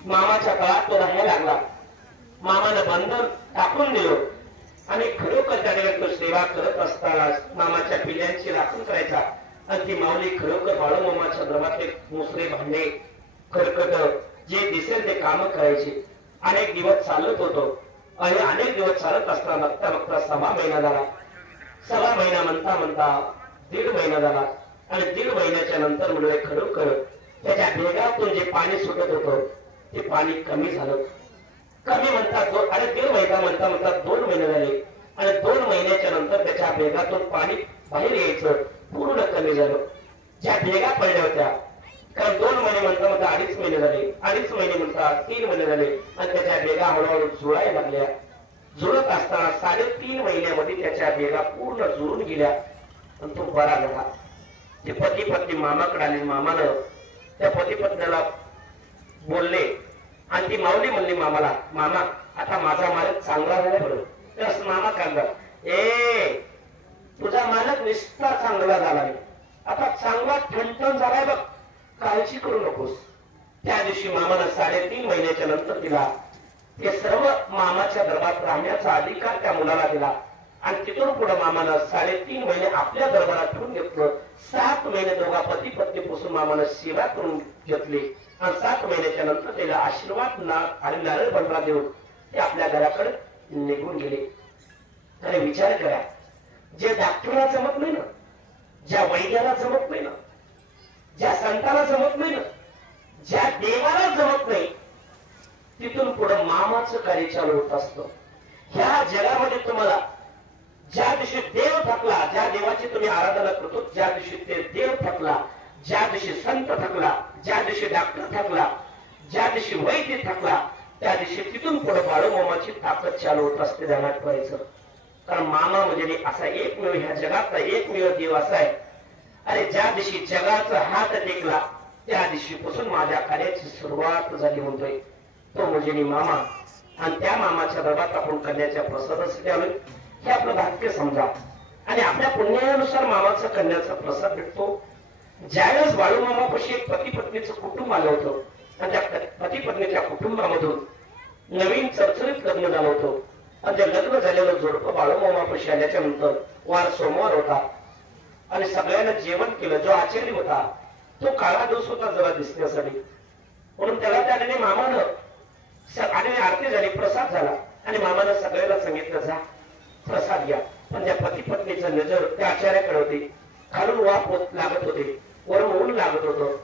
मामाच्या काळात तो राहायला लागला. मामानं बंधन टाकून दिलं आणि खरोखर त्याने तो सेवा करत असताना मामाच्या पिल्यांची राखण करायचा. आणि ती माऊली खरोखर बाळूमामाच्या घरातले मुसरे भांडे खरकट जे दिसेल ते काम करायचे. अनेक दिवस चालत होतो आणि अनेक दिवस चालत असताना बघता बघता 6 महिना झाला. 6 महिना म्हणता 1.5 महिना झाला. आणि 1.5 महिन्याच्या नंतर म्हणजे खरोखर त्याच्या भेगातून जे पाणी सुटत होतं ते पाणी कमी झालं. कमी म्हणतात आणि 1.5 महिना म्हणता 2 महिने झाले. आणि 2 महिन्याच्या नंतर त्याच्या भेगातून पाणी बाहेर यायचं पूर्ण कमी झालं. ज्या भेगा पडल्या होत्या, कारण 2 महिने म्हणता 2.5 महिने झाले, 2.5 महिने म्हणता 3 महिने झाले. आणि त्याच्या भेगा हळूहळू जुळायला लागल्या. जुळत असताना 3.5 महिन्यामध्ये त्याच्या भेगा पूर्ण जुळून गेल्या आणि तो बरा झाला. ते पती पत्नी मामाकडे आले. मामानं त्या पती पत्नीला बोलले आणि ती माऊली म्हणली मामाला, मामा आता माझा मालक चांगला झाला बरं. तर मामा कांदा, तुझा मालक निष्ठा चांगला झालाय, आता चांगला ठणठण झालाय बघ, काळजी करू नकोस. त्या दिवशी मामानं 3.5 महिन्याच्या नंतर तिला ते सर्व मामाच्या दरबारात राहण्याचा अधिकार त्या मुलाला दिला. आणि तिथून पुढे मामानं 3.5 महिने आपल्या दरबारात ठेवून घेतलं. 7 महिने दोघा पती पत्नीपासून मामानं सेवा करून घेतली. आणि 7 महिन्याच्या नंतर त्याला आशीर्वाद आणि नारळ बनवा देऊन ते आपल्या घराकडे निघून गेले. आणि विचार करा, जे डॉक्टरला जमत नाही ना, ज्या वैद्याला जमत नाही ना, ज्या संताला जमत नाही ना, ज्या देवाला जमत नाही, तिथून पुढे मामाचं कार्य चालू होत असतं. ह्या जगामध्ये तुम्हाला ज्या दिवशी देव थकला, ज्या देवाची तुम्ही आराधना करतो, ज्या दिवशी ते देव थकला, ज्या दिवशी संत थकला, ज्या दिवशी डॉक्टर थकला, ज्या दिवशी वैद्य थकला, त्या दिवशी तिथून पुढे बाळूमामाची ताकद चालू होत असते. ध्यानात ठेवायचं. कारण मामा म्हणजे असा एकमेव, ह्या जगातला एकमेव देव असा आहे. अरे ज्या दिवशी जगाचा हात टेकला त्या दिवशीपासून माझ्या कार्याची सुरुवात झाली म्हणतोय तो म्हणजे मामा. आणि त्या मामाच्या दरबारात आपण कन्याच्या प्रसादासाठी आलोय हे आपलं भाग्य समजा. आणि आपल्या पुण्यानुसार मामाचा कन्याचा प्रसाद भेटतो. ज्यावेळेस बाळूमामापाशी एक पती पत्नीचं कुटुंब आलं होतं आणि त्या पती पत्नीच्या कुटुंबामधून नवीन चरचरीत लग्न झालं होतं. आणि ते लग्न झालेलं जोडपं बाळूमामापाशी आल्याच्या नंतर वार सोमवार होता आणि सगळ्यांना जेवण केलं. जो आचार्य होता तो काळा दिवस होता जरा दिसण्यासाठी, म्हणून त्याला त्याने मामानं आणि आरती झाली, प्रसाद झाला आणि मामानं सगळ्याला सांगितलं जा प्रसाद घ्या. पण त्या पती पत्नीचं नजर त्या आचार्याकडे होती. खालून वाफ लागत होते, वरून ऊन लागत होतं.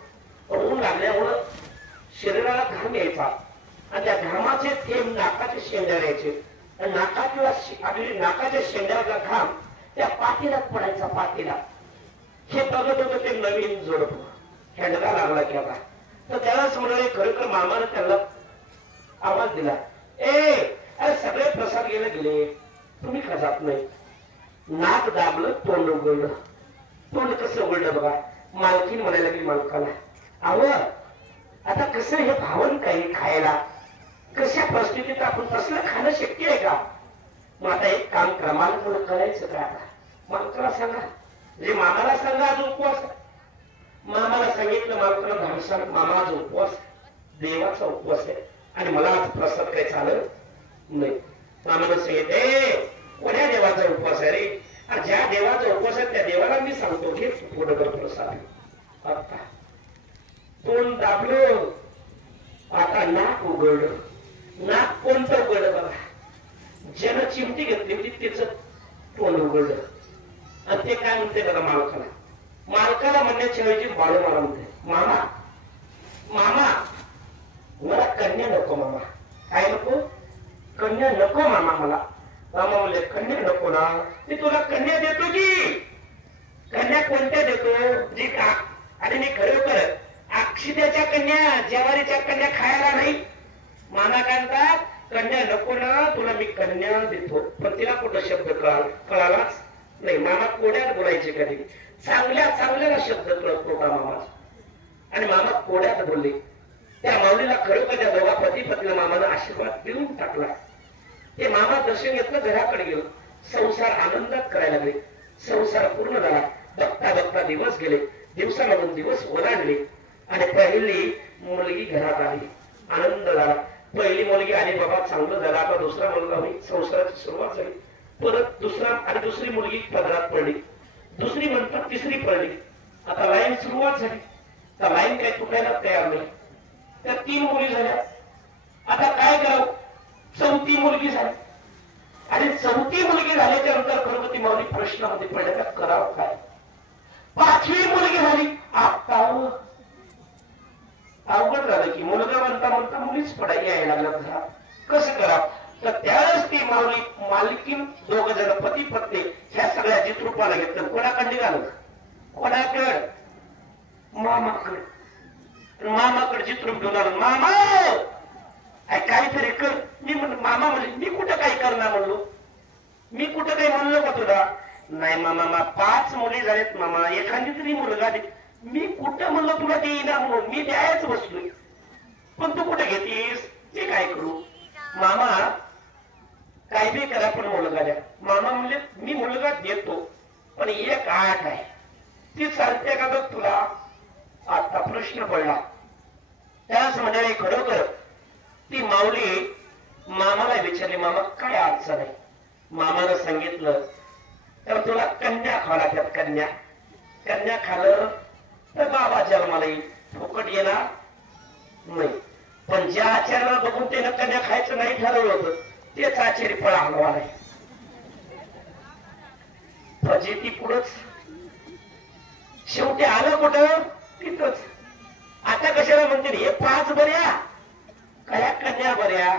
ऊन लागल्यामुळं शरीराला घाम यायचा आणि त्या घामाचे थेंब नाकाचे शेंड्यावर यायचे आणि नाकाच्या शेंड्यावरचा घाम त्या पातेल्यात पडायचा. पातेला हे बघत होतं ते नवीन जोडप हेंडगा लागला की आता. तर त्याला समजले खरोखर मामानं त्याला आवाज दिला, अरे सगळे प्रसाद गेले, तुम्ही का जात नाही? नाक दाबलं, तोंड उघडलं. तोंड कसं उघडलं बघा. मालकीन म्हणायला लागली मालकाला, आता कसं हे भावन काही खायला, कशा परिस्थितीत आपण तसलं खाणं शक्य आहे का? मग आता एक काम करा, मालकाला करायचं काय? आता मालकाला सांगा, म्हणजे मामाला सांगा आज उपवास. मामाला सांगितलं, मालकाला धाडसा, मामा आज उपवास, देवाचा उपवास आहे आणि मला आज प्रसाद काही चालत नाही. मामाला सांगितलं, कोण्या देवाचा उपवास आहे रे? आणि ज्या देवाचा उपवास आहे त्या देवाला मी सांगतो घे पुढं प्रसाद. आता तोंड दाबलं, आता नाक उघडलं. नाक कोणतं उघडलं बघा. ज्यानं चिमटी घेतली होती त्याचं तोंड उघडलं. आणि ते काय म्हणते बघा मालकाला. मालकाला म्हणण्याच्या ऐवजी बाळू मला म्हणते, मामा मामा मला कन्या नको मामा. काय नको? कन्या नको मामा मला. मामा म्हणले कन्या नको ना, मी तुला कन्या देतो की. कन्या कोणत्या देतो? जी का आणि मी खरोखर अक्षितेच्या कन्या, ज्वारीच्या कन्या खायला नाही. मामा काय म्हणतात, कन्या नको ना, तुला मी कन्या देतो. पण तिला कुठं शब्द कळालाच नाही. मामा कोड्यात बोलायचे कधी. चांगल्या चांगल्याला शब्द कळत नव्हता मामा. आणि मामा कोड्यात बोलले. त्या माऊलीला खरोखर त्या दोघा पती पत्नीला मामाला आशीर्वाद देऊन टाकला. ते मामा दर्शन घेतलं, घराकडे गेलो. संसार आनंदात करायला लागले. संसार पूर्ण झाला. बघता बघता दिवस गेले. दिवसामधून दिवस ओलांडले आणि पहिली मुलगी घरात आली. आनंद झाला. पहिली मुलगी आली बाबा, चांगलं झालं. आता दुसरा मुलगा होईल. संसाराची सुरुवात झाली. परत दुसरा आणि दुसरी मुलगी पदरात पडली. दुसरी नंतर तिसरी पडली. आता लाईन सुरुवात झाली. त्या लाईन काही तुटायला तयार नाही. त्या 3 मुली झाल्या. आता काय करावं? 4थी मुलगी झाली. आणि 4थी मुलगी झाल्याच्या नंतर गणपती माऊली प्रश्नामध्ये पडल्या, करावं काय? 5वी मुलगी झाली. आता अवघड झालं की मुलगा म्हणता म्हणता मुलीच पडायला यायला लागला घरात. कसं करावं? तर त्यावेळेस ती माऊली मालकीन 2 जण पती पत्नी ह्या सगळ्या चित्रूपाला घेतलं. कोणाकडे निघालं? कोणाकडे? मामाकडे. मामाकडे चित्रूप घेऊन आलो. मामा काहीतरी कर. मी म्हणलं मामा म्हणले मी कुठं काही करणार म्हणलो. मी कुठं काही म्हणलो का तुला? नाही मामा 5 मुली झाल्यात मामा, एखादी तरी मुलगा दे. मी कुठं म्हणलं तुला देईना म्हणून. मी द्यायच बसलोय. पण तू कुठे घेतीस? मी काय करू? मामा काय बी करा पण मुलगा द्या. मामा म्हणले मी मुलगा देतो पण एक आठ आहे, ती चालते का बघ तुला? आता प्रश्न पडला. त्याच मंडळी खरोखर ती माऊली मामाला विचारली, मामा काय अडचण आहे? मामानं सांगितलं तर तुला कन्या खावा लागतात. कन्या कन्या खाल्लं तर बाबा जन्माला येईल. फुकट येणार नाही. पण ज्या आचार्याला बघून त्यानं कन्या खायचं नाही ठरवलं होतं तेच आचार्य फळ हलवा नाही. फजिती पुढंच. शेवटी आलं कुठं? तिथंच. आता कशाला म्हणते हे 5 बऱ्या कया कन्या बऱ्या?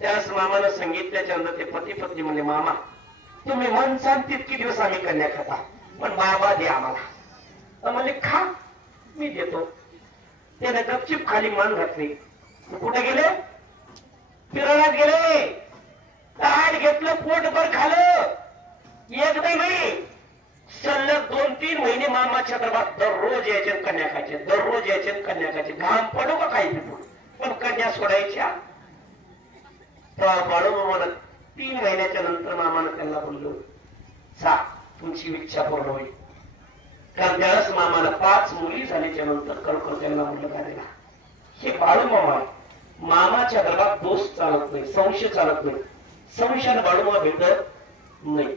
त्यास मामानं सांगितल्याच्या नंतर ते पती पत्नी म्हणले, मामा तुम्ही म्हणसान तितके दिवस आम्ही कन्या खाता, पण बाबा द्या आम्हाला. तर म्हणले खा मी देतो. त्याने गपचिप खाली मान घातली. कुठे गेले? फिरण्यात गेले. ताट घेतलं, पोटभर खालं. एकदा नाही, सलग 2-3 महिने मामाच्या दरबार दररोज यायचे कन्या खायचे, दररोज यायचे कन्या खायचे. घाम पडो का काही पिटू, पण कन्या सोडायच्या. बाळू मामानं 3 महिन्याच्या नंतर मामानं त्यांना बोललो, चा तुमची इच्छा पूर्ण होईल. कारण त्यावेळेस मामाला 5 मुली झाल्याच्या नंतर खरोखर त्यांना म्हणलं करायला. हे बाळू मामा मामाच्या दरबारात दोष चालत नाही, संशय चालत नाही. संशयानं बाळू मामा भेटत नाही.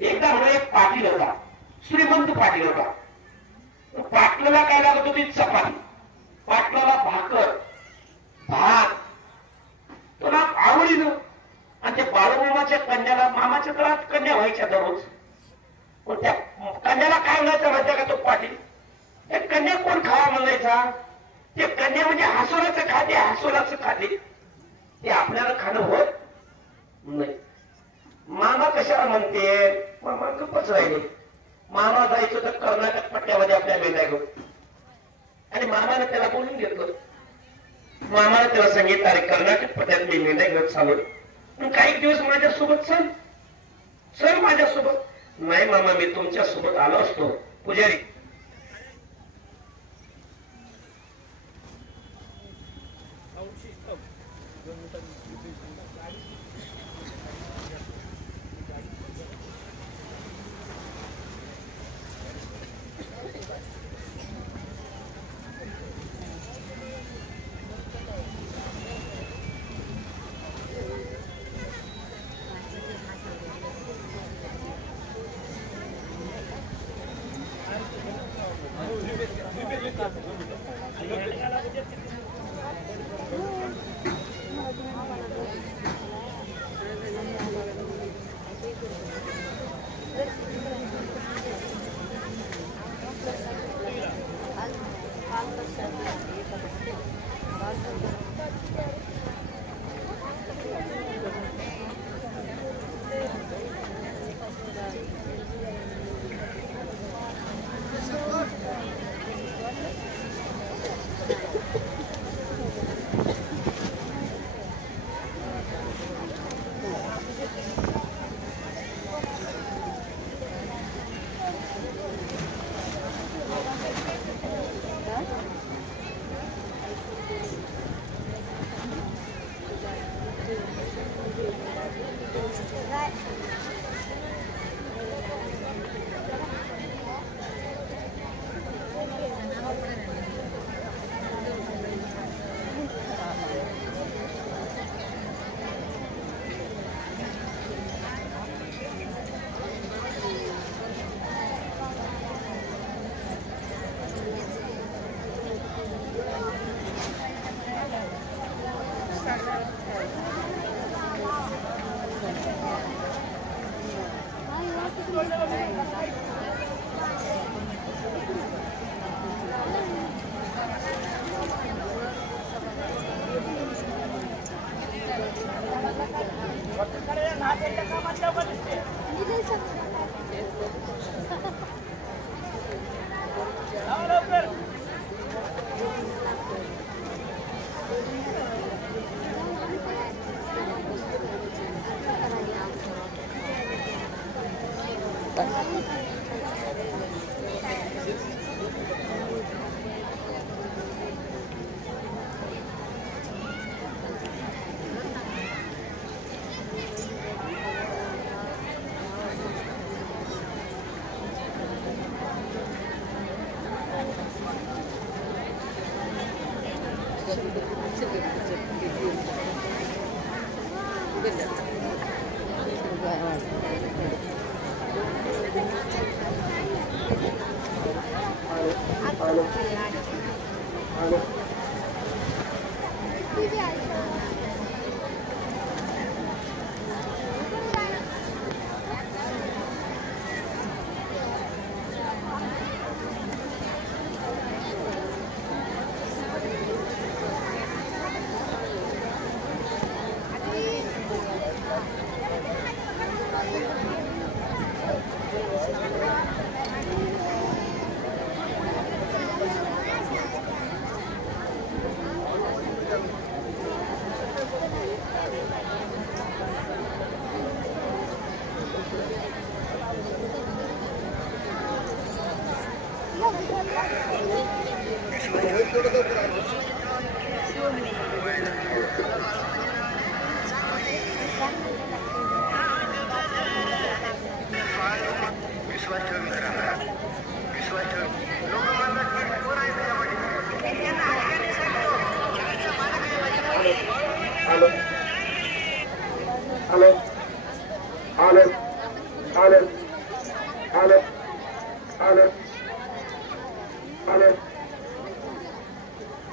एकदा म्हणून एक पाटील होता, श्रीमंत पाटील होता. पाटलाला काय लागत होती? चपाती. पाटलाला भाकर, भात तुला आवडीनं. आणि ते बाळूमामाच्या कन्याला मामाच्या घरात कन्या व्हायच्या दररोज. पण त्या कन्याला काय म्हणायचं माहिती का तो पाटील? त्या कन्या कोण खावा म्हणायचा? ते कन्या म्हणजे हसोराचं खाते, हसोराचं खाते. ते आपल्याला खाणं होत नाही. मामा कशाला म्हणते? मामा गप्पच राहिले. मामा जायचं तर कर्नाटक पट्ट्यामध्ये आपल्या मेंढ्या घेऊन. आणि मामाने त्याला बोलून घेतलं. मामाने त्याला सांगितलं, अरे कर्नाटक पट्ट्यात मी मेंढ्या घेऊन चालू, पण काही दिवस माझ्यासोबत चल, चल माझ्यासोबत. नाही मामा मी तुमच्या सोबत आलो असतो. पुजारी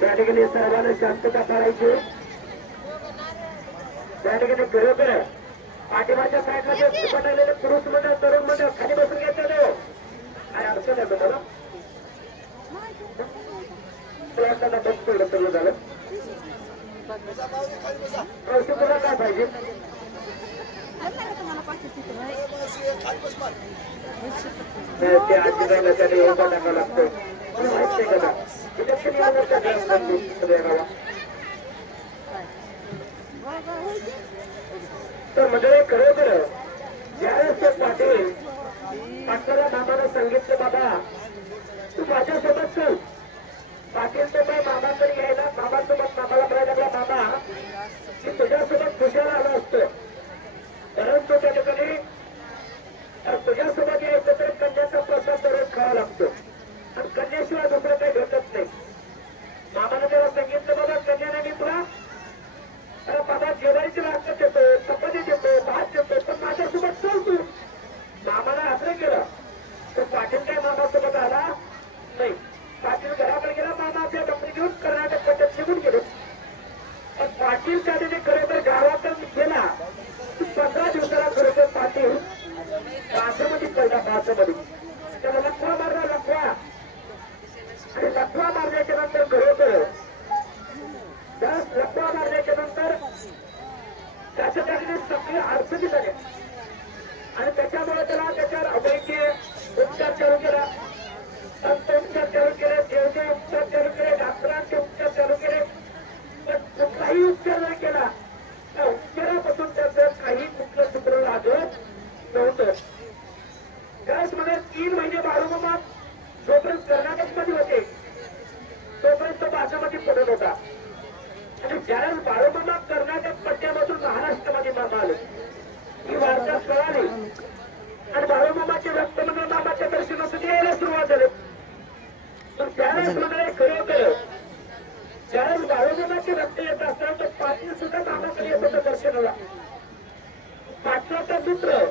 त्या ठिकाणी सर्वांना शांतता पाळायची. त्या ठिकाणी खरोखर पाठीमागच्या साईडला जे पटलेले पुरुष मंडळ तरुण मंडळ खाली बसून घेतलेले काय अडचण आहे तुम्हाला बस पडलं सगळं झालं. तुला काय पाहिजे ते आजी जायला त्याने योगा टाकावं लागतं. तुला माहित नाही का तर मंडळी खरोखर ज्यावेळेस ते पाटील पाटलाला मामाला सांगितलं बाबा तू माझ्यासोबत चल. पाटील तो काय मामाकडे यायला मामासोबत मामाला म्हणायला लागला मामा की तुझ्यासोबत खुशाला आलं असतं परंतु त्या ठिकाणी तुझ्यासोबत यायचं तर कन्याचा प्रसाद दररोज खावा लागतो आणि कन्याशिवाय दुसरं काही भेटत नाही. मामानं त्याला सांगितलं बाबा कन्याने मी तुला अरे बाबा जेवायची वाटत देतो चपाती देतो भात देतो पण माझ्यासोबत चल तू. मामाला आग्रह केला तर पाटील काय मामासोबत आला नाही. पाटील घराकडे गेला मामाच्या डोंगरी घेऊन कर्नाटक पद्धत निघून गेलो. पण पाटील त्याने खरोखर गावाकडे गेला 15 दिवसाला खरोखर पाटील बासमध्ये पडला. बासमध्ये त्याला लखवा मारला लखवा आणि लखवा मारल्याच्या नंतर खरोखर लखवा मारल्याच्या नंतर त्याच्या ठिकाणी सगळी अडचणी झाल्या आणि त्याच्यामुळे त्याला त्याच्यावर अवैद्य उपचार चालू केला. संत उपचार चालू केले देवचे उपचार चालू केले डॉक्टरांचे उपचार चालू केले पण कुठलाही उपचार नाही केला. त्या उपचारापासून त्याचं काही कुठलं सुधरून लागत नव्हतं. त्याच मध्ये 3 महिने बाळूमामा जोपर्यंत कर्नाटकमध्ये होते तोपर्यंत भाषामध्ये पडत होता आणि ज्यावेळेस बाळूमामा कर्नाटक पट्ट्यामधून महाराष्ट्रामध्ये मामा आले ही वार्ता कळाली आणि बाळूमामाचे रक्त म्हणजे मामाच्या दर्शनासाठी यायला सुरुवात झाली. पण त्यावेळेस म्हणजे खरोखर ज्यावेळेस बाळूमामाचे रक्त येत असताना तर पाटील सुद्धा मामाकडे येत होतं दर्शनाला. पाटलाचा मित्र